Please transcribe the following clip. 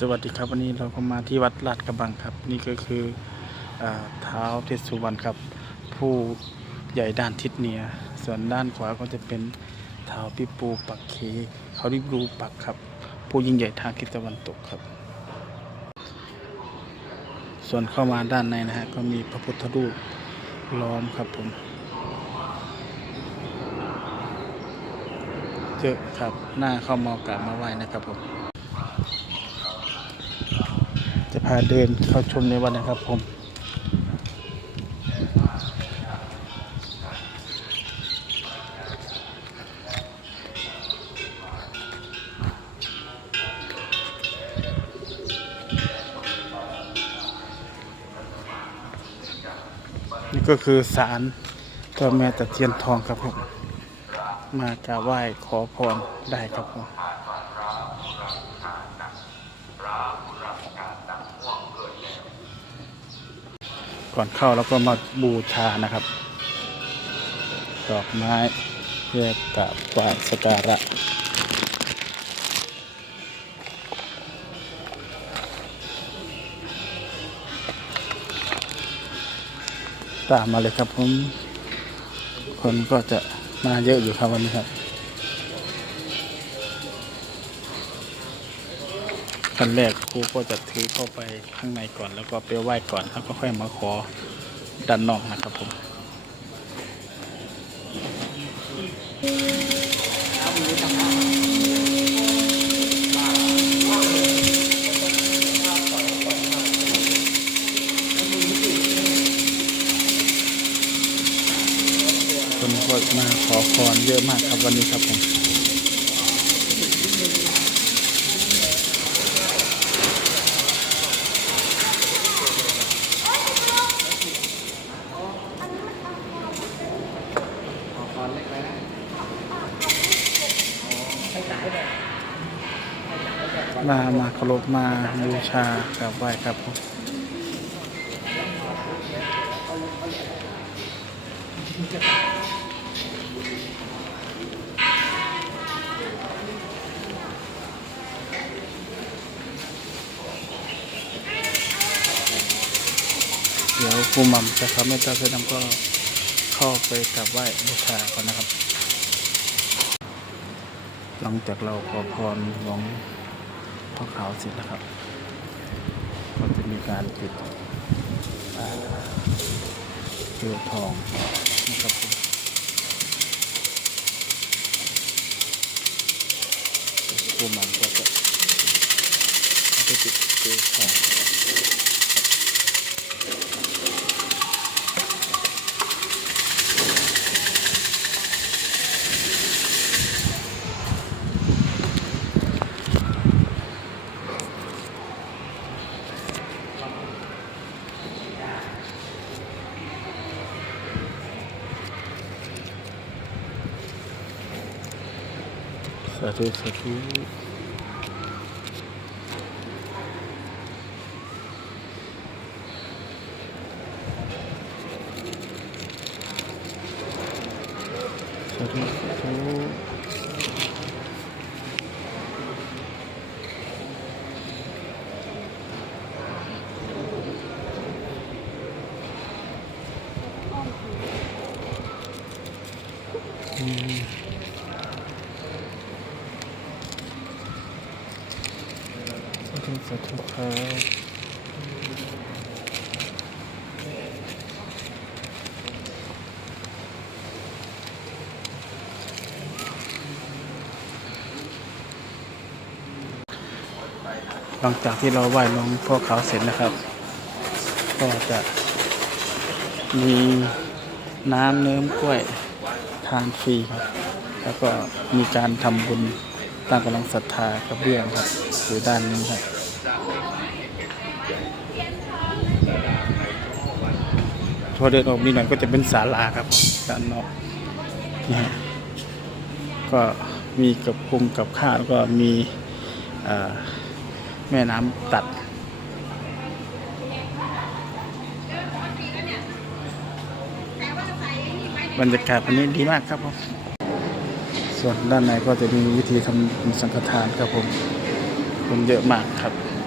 สวัสดีครับวันนี้เราก็มาที่วัดลาดกระบังครับ นี่ก็คือเท้าเทศสุวรรณครับ ผู้ใหญ่ด้านทิศเหนือส่วนด้านขวาก็จะเป็นเท้าปิปูปักเคเขาริบรูปักครับ ผู้ยิ่งใหญ่ทางทิศตะวันตกครับ ส่วนเข้ามาด้านในนะฮะก็มีพระพุทธรูปล้อมครับผมเยอะครับหน้าเข้ามากราบมาไหว้นะครับผม พาเดินเข้าชมในวันนะครับผมนี่ก็คือศาลเจ้าแม่ตะเคียนทองครับผม มากราบไหว้ขอพรได้ครับผม ก่อนเข้าแล้วก็มาบูชานะครับ ดอกไม้เพื่อกราบไหว้สกการะตามมาเลยครับผม คนก็จะมาเยอะอยู่ครับวันนี้ครับ ขั้นแรกครูก็จะถือเข้าไปข้างในก่อน แล้วก็ไปไหว้ก่อนแล้วก็ค่อยมาขอด้านนอกนะครับผมคนก็มาขอพรเยอะมากครับวันนี้ครับผม มามาเคารพมาบูชากราบไหว้ครับผมเดี๋ยวครูหม่ำจะครับแม่ตาเสอดำก็เข้าไปกราบไหว้บูชาก่อนนะครับ หลังจากเราขอพรหลวงพ่อขาวเสร็จนะครับ ก็จะมีการจุดเกลือทองนะครับผมครูหม่ำก็จะเอาไปจุดเกลือทอง สาธุสาธุสาธุสาธุ สาธุสาธุครับหลังจากที่เราไหว้หลวงพ่อขาวเสร็จนะครับ ก็จะมีน้ำเนื้อกล้วยทานฟรีครับ แล้วก็มีการทำบุญตามกำลังศรัทธากระเบื้องครับอยู่ด้านนี้ครับ พอเดินออกนี่หน่อยก็จะเป็นศาลาครับด้านนอกนี่ฮะก็มีกับพุงกับข้าวก็มีแม่น้ำตัดบรรยากาศวันนี้ดีมากครับผม ส่วนด้านในก็จะมีวิธีทำสังฆทานครับผม คนเยอะมากครับ